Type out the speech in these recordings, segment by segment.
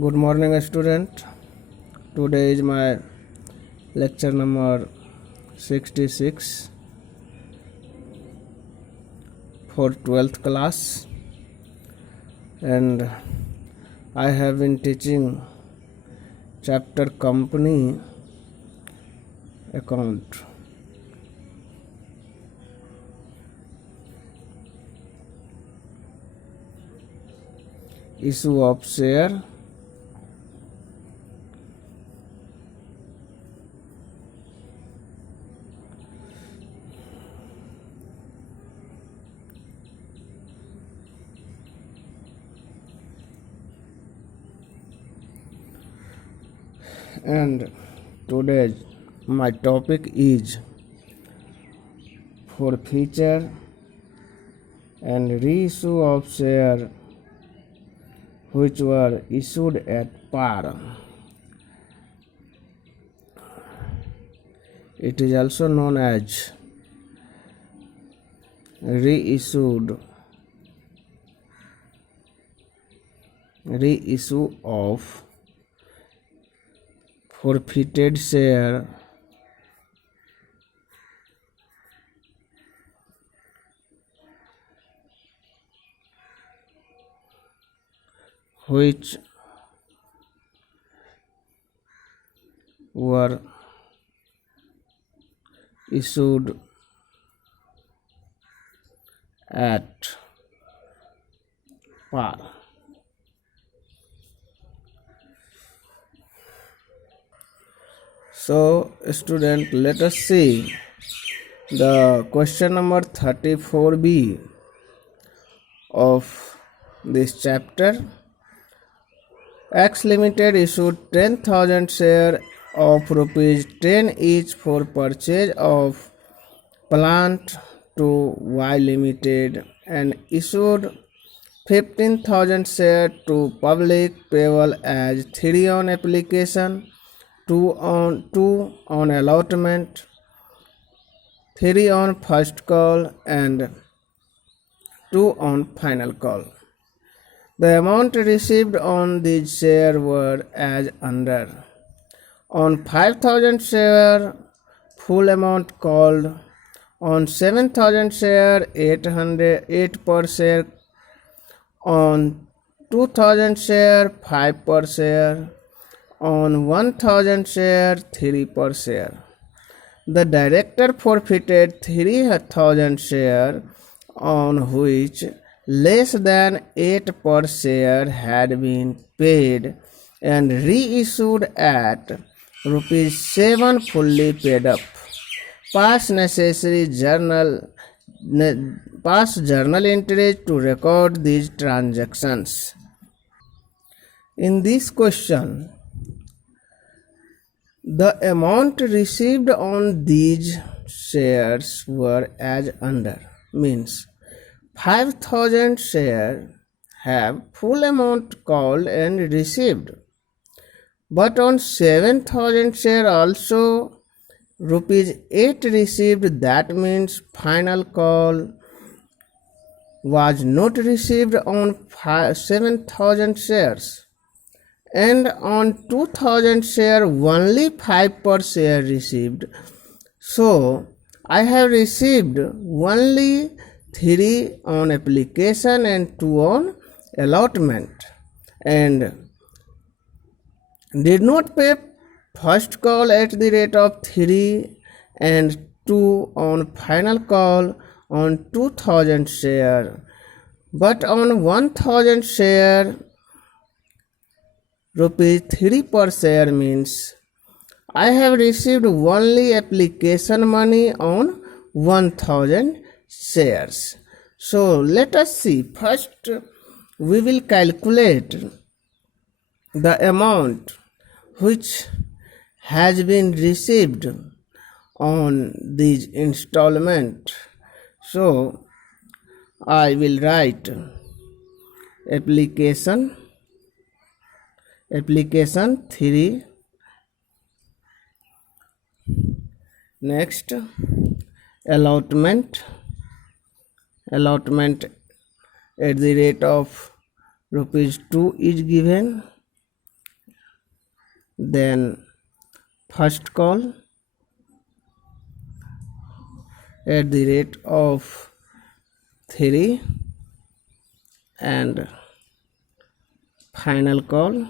Good morning, student. Today is my lecture number 66 for 12th class, and I have been teaching chapter company account. Issue of share, and today my topic is forfeiture and reissue of share which were issued at par. It is also known as reissue of forfeited share which were issued at par. So, student, let us see the question number 34B of this chapter. X Limited issued 10,000 shares of rupees 10 each for purchase of plant to Y Limited and issued 15,000 shares to public payable as 3 on application, 2 on allotment, 3 on first call and 2 on final call. The amount received on these shares were as under. On 5,000 shares, full amount called. On 7,000 shares, 8 per share. On 2,000 shares, 5 per share. On 1,000 shares, 3 per share. The director forfeited 3,000 shares on which less than 8 per share had been paid and reissued at rupees 7 fully paid up. Pass journal entries to record these transactions. In this question, the amount received on these shares were as under, means 5,000 shares have full amount called and received, but on 7,000 shares also rupees 8 received. That means final call was not received on 7,000 shares, and on 2,000 shares only 5 per share received. So I have received only 3 on application and 2 on allotment, and did not pay first call at the rate of 3 and 2 on final call on 2,000 share, but on 1,000 share rupees 3 per share, means I have received only application money on 1,000 shares. So let us see. First we will calculate the amount which has been received on these installment. So I will write application 3, next allotment at the rate of rupees 2 is given, then first call at the rate of 3 and final call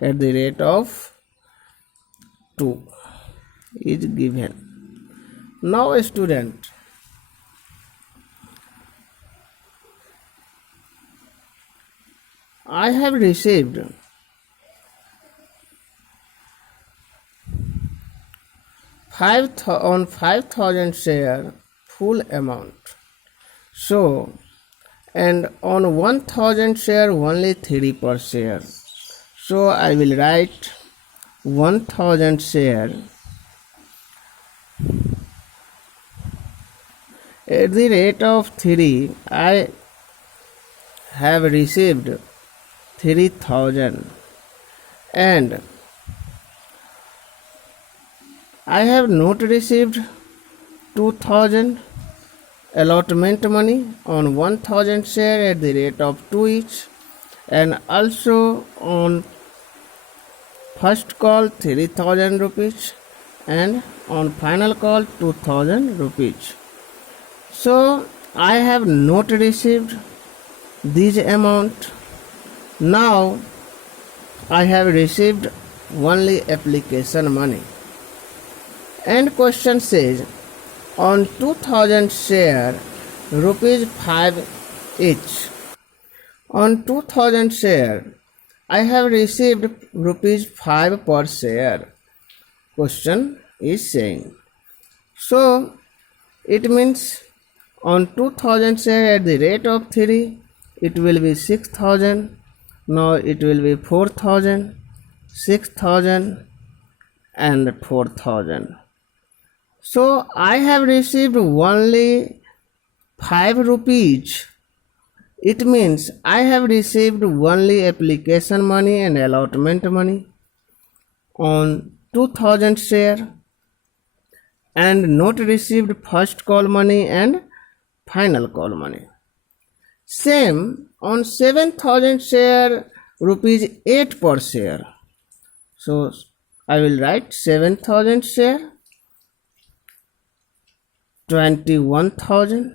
at the rate of 2 is given. Now student, I have received 5,000 share full amount. So, and on 1,000 share only 3 per share. So I will write 1,000 share at the rate of 3. I have received 3,000 and I have not received 2,000 allotment money on 1,000 share at the rate of 2 each, and also on first call 3,000 rupees and on final call 2,000 rupees. So I have not received this amount. Now I have received only application money. And question says, on 2,000 share rupees 5 each. On 2,000 share I have received rupees 5 per share. Question is saying. So it means on 2,000 share at the rate of 3 it will be 6,000. Now it will be 4,000, 6,000 and 4,000. So I have received only 5 rupees. It means I have received only application money and allotment money on 2,000 share and not received first call money and final call money. Same on 7,000 share rupees 8 per share. So I will write 7,000 share 21,000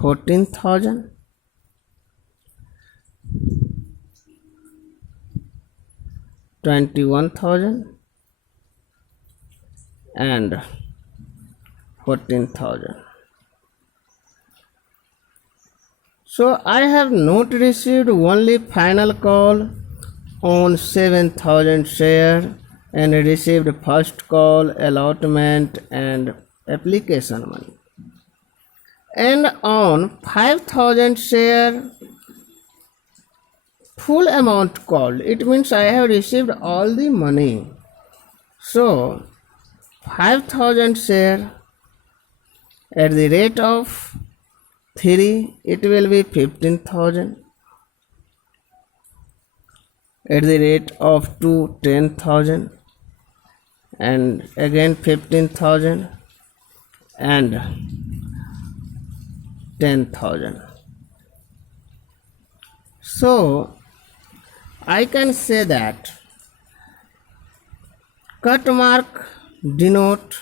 14,000 21,000 and 14,000. So I have not received only final call on 7,000 share and received first call, allotment and application money. And on 5,000 share full amount called, it means I have received all the money. So 5,000 share at the rate of 3 it will be 15,000. At the rate of 2 10,000 and again 15,000 and 10,000. So I can say that cut mark denote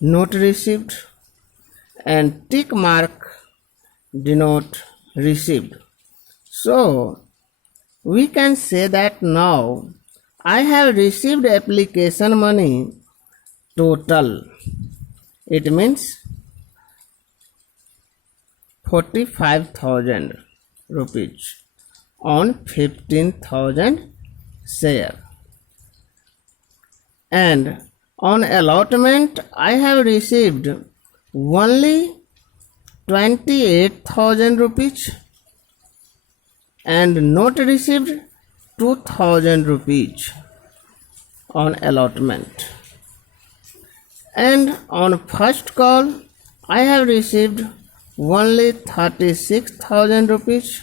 not received and tick mark denote received. So we can say that now I have received application money total. It means 45,000 rupees on 15,000 share. And on allotment I have received only 28,000 rupees and not received 2,000 rupees on allotment. And on first call I have received only 36,000 rupees.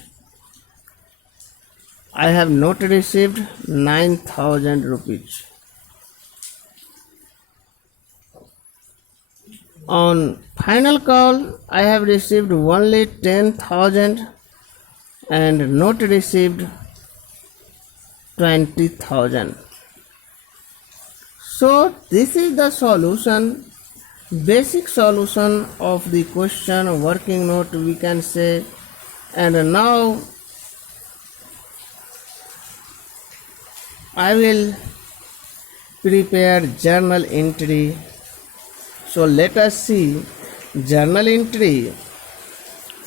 I have not received 9,000 rupees. On final call I have received only 10,000 and not received 20,000. So this is the solution, basic solution of the question working note we can say. And now I will prepare journal entry. So let us see journal entry.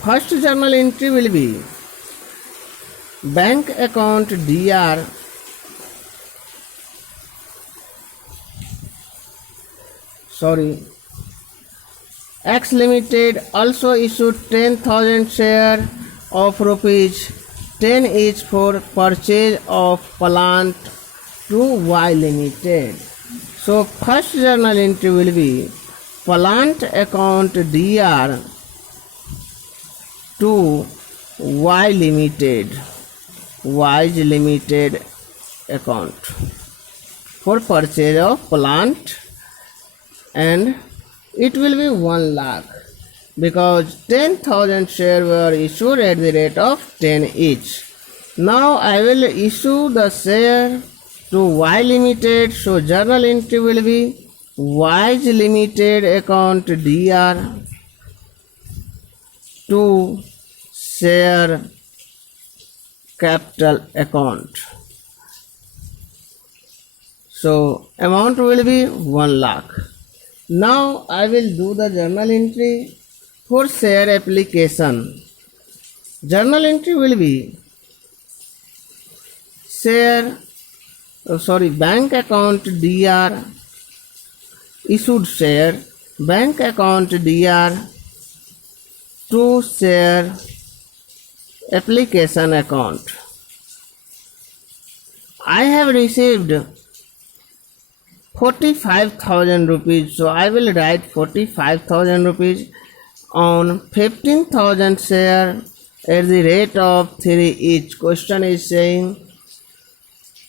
First journal entry will be bank account DR X Limited also issued 10,000 share of rupees 10 each for purchase of plant to Y Limited. So first journal entry will be plant account DR to Y Limited, Wise Limited account for purchase of plant, and it will be 1 lakh because 10,000 shares were issued at the rate of 10 each. Now I will issue the share to Y Limited. So journal entry will be Wise Limited account DR to share capital account. So amount will be 1 lakh. Now I will do the journal entry for share application. Journal entry will be bank account DR issued share, bank account DR to share application account. I have received 45,000 rupees, so I will write 45,000 rupees on 15,000 share at the rate of 3 each. Question is saying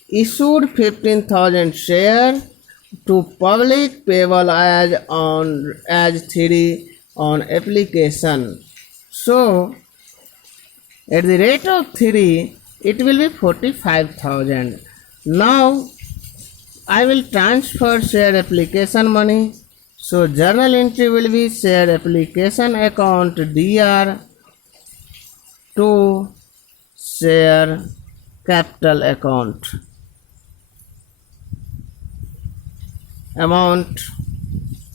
issued 15,000 share to public payable as 3 on application. So at the rate of 3 it will be 45,000. Now I will transfer share application money. So journal entry will be share application account DR to share capital account. Amount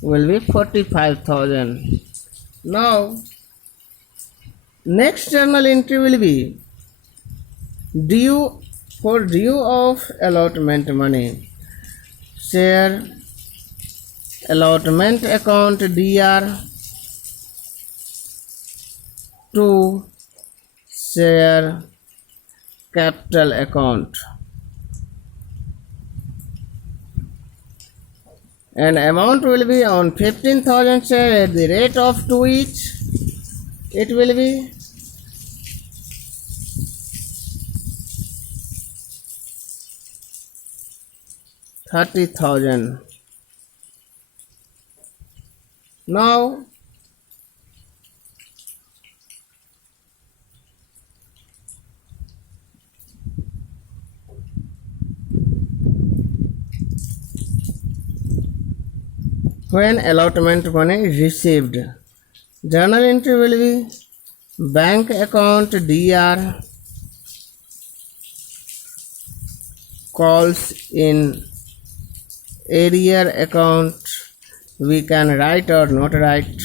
will be 45,000. Now next journal entry will be due of allotment money. Share allotment account DR to share capital account, and amount will be on 15,000 share at the rate of 2 each. It will be 30,000. Now when allotment money received, journal entry will be bank account DR calls in arrear account. We can write or not write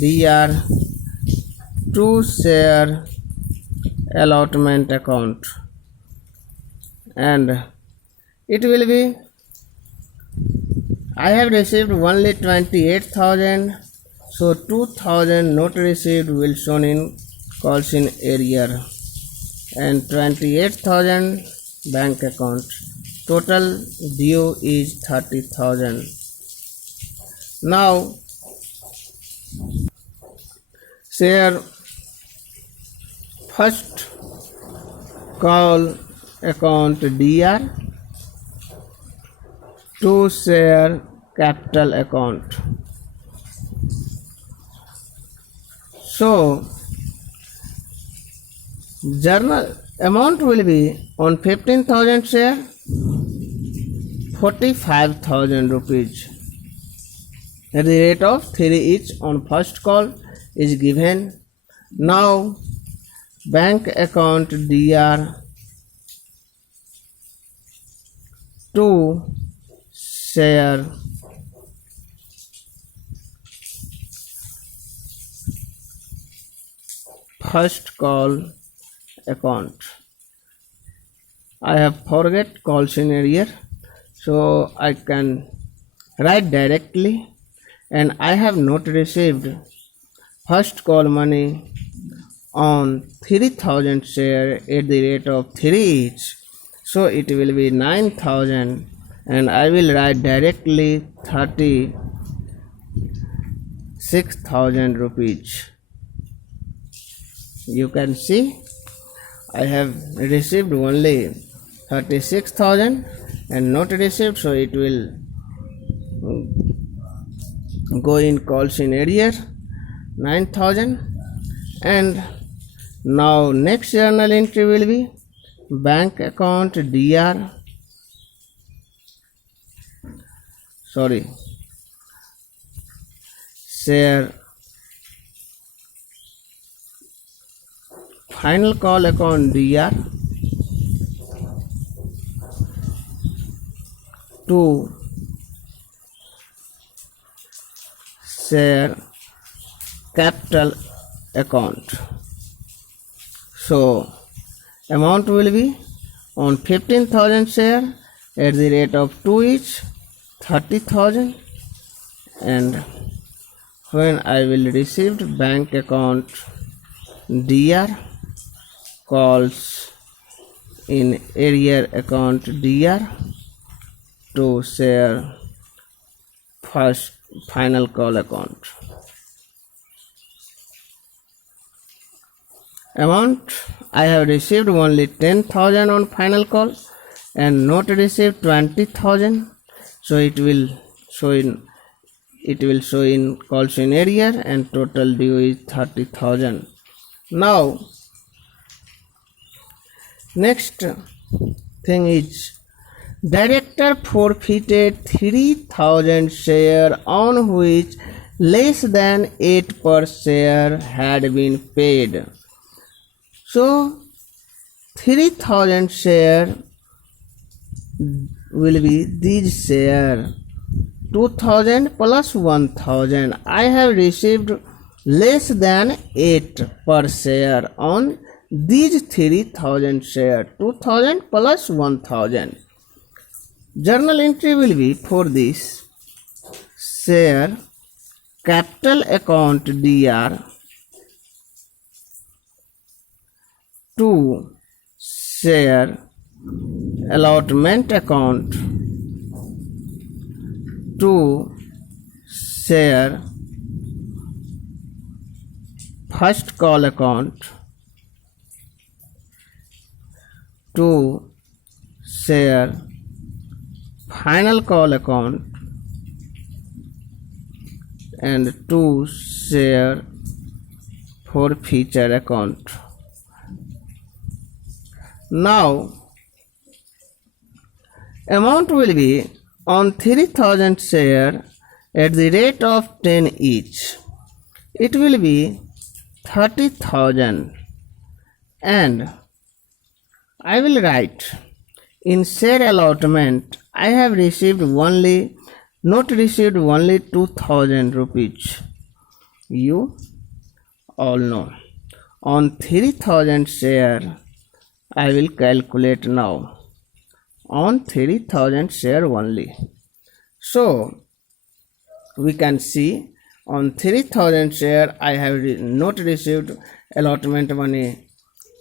DR to share allotment account, and it will be I have received only 28,000, so 2,000 not received will shown in calls in arrear, and 28,000 bank account. Total due is 30,000. Now share first call account DR to share capital account. So journal amount will be on 15,000 share 45,000 rupees at the rate of 3 each on first call is given. Now bank account DR to share first call account. I have forget call scenario, so I can write directly, and I have not received first call money on 3,000 share at the rate of 3 each, so it will be 9,000, and I will write directly 36,000 rupees. You can see I have received only 36,000 and not received, so it will go in call scenario 9,000. And now next journal entry will be bank account DR share final call account DR to share capital account. So amount will be on 15,000 share at the rate of 2 each 30,000, and when I will receive bank account DR calls in area account DR to share first final call account. Amount I have received only 10,000 on final call and not received 20,000, so it will show in call scenario, and total due is 30,000. Now next thing is director forfeited 3,000 share on which less than 8 per share had been paid. So 3,000 share will be these share 2,000 plus 1,000. I have received less than 8 per share on these 3,000 share, 2,000 plus 1,000. Journal entry will be for this share capital account DR to share allotment account to share first call account to share final call account and to share forfeiture account. Now amount will be on 3,000 share at the rate of 10 each. It will be 30,000, and I will write in share allotment I have received only 2,000 rupees. You all know. On 3,000 share I will calculate now. On 3,000 share only. So we can see on 3,000 share I have not received allotment money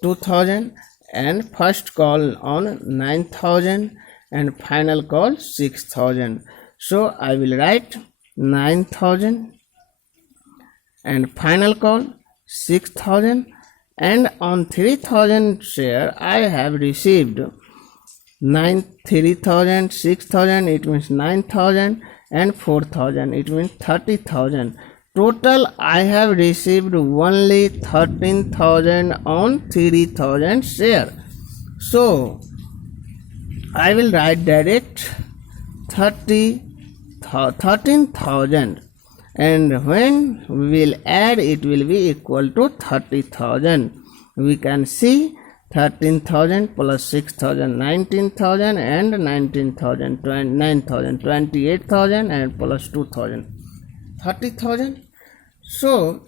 2,000, and first call on 9,000 and final call 6,000. So I will write 9,000 and final call 6,000, and on 3,000 share I have received 3,000, 6,000, it means 9,000, and 4,000, it means 30,000. Total I have received only 13,000 on 3,000 share. So I will write direct 13,000, and when we will add, it will be equal to 30,000. We can see 13,000 plus 6,000, 19,000, and 19,000, 9,000, 28,000, and plus 2,000, 30,000. So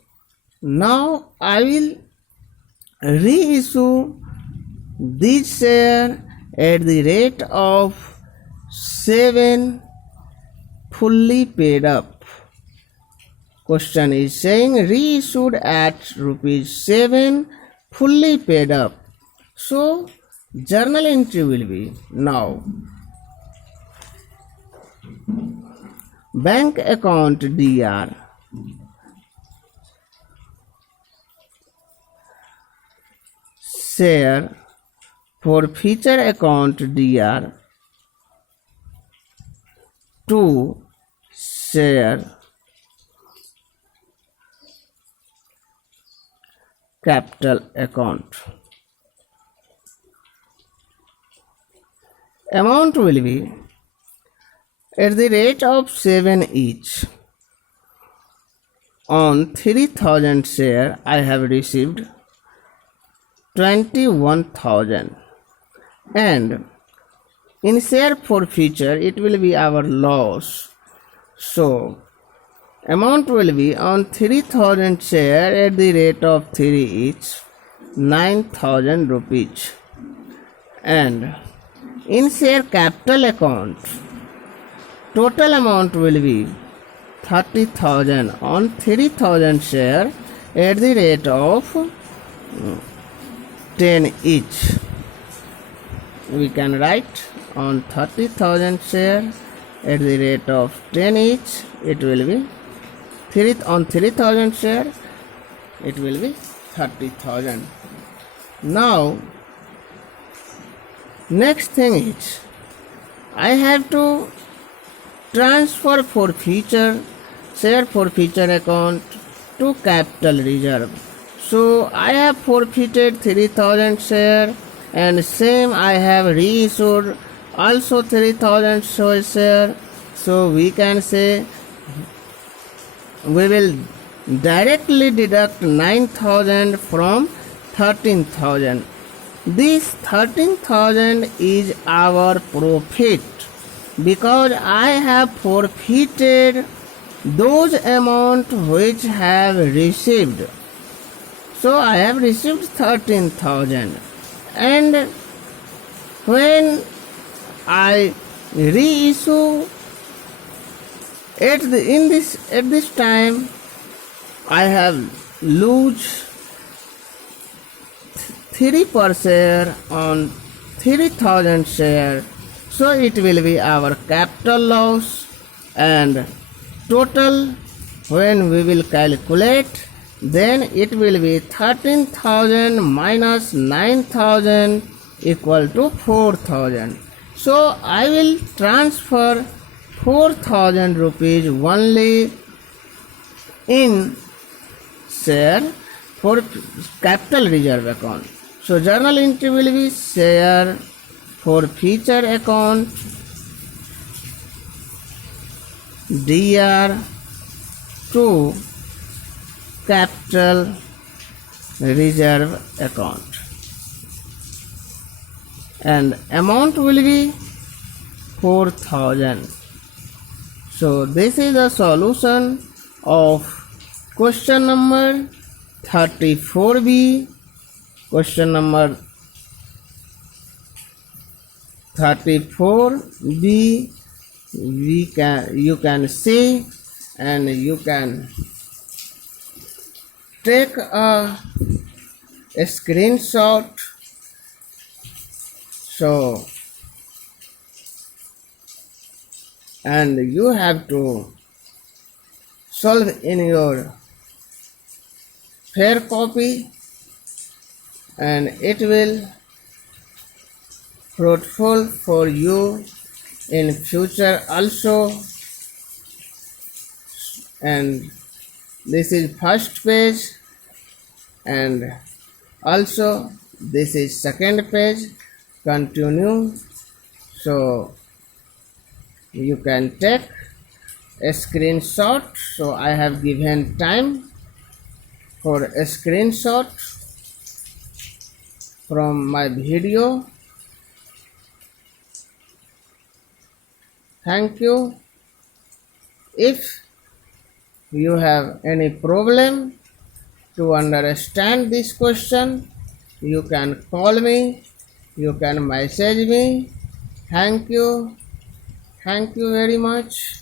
now I will reissue this share at the rate of 7 fully paid up. Question is saying reissued at rupees 7 fully paid up. So journal entry will be now bank account DR share for future account DR to share capital account. Amount will be at the rate of 7 each. On 3,000 share I have received 21,000, and in share for future it will be our loss. So amount will be on 3,000 share at the rate of 3 each, 9,000 rupees, and in share capital account total amount will be 30,000 on 3,000 share at the rate of 10 each. We can write on 30,000 share at the rate of 10 each, it will be on 3,000 share it will be 30,000. Now next thing is I have to transfer for future share for future account to capital reserve. So I have forfeited 3,000 share, and same I have reissued also 3,000 share. So we can say we will directly deduct 9,000 from 13,000. This 13,000 is our profit because I have forfeited those amount which have received. So I have received 13,000, and when I reissue at this time I have lose 3 per share on 3,000 share. So it will be our capital loss, and total when we will calculate, then it will be 13,000 minus 9,000 equal to 4,000. So I will transfer 4,000 rupees only in share for capital reserve account. So journal entry will be share for future account DR to capital reserve account, and amount will be 4,000. So this is the solution of question number 34B. Question number 34B you can see, and you can take a screenshot. So and you have to solve in your fair copy, and it will fruitful for you in future also. And this is first page, and also this is second page. Continue. So you can take a screenshot. So I have given time for a screenshot from my video. Thank you. If you have any problem to understand this question, you can call me, you can message me. Thank you very much.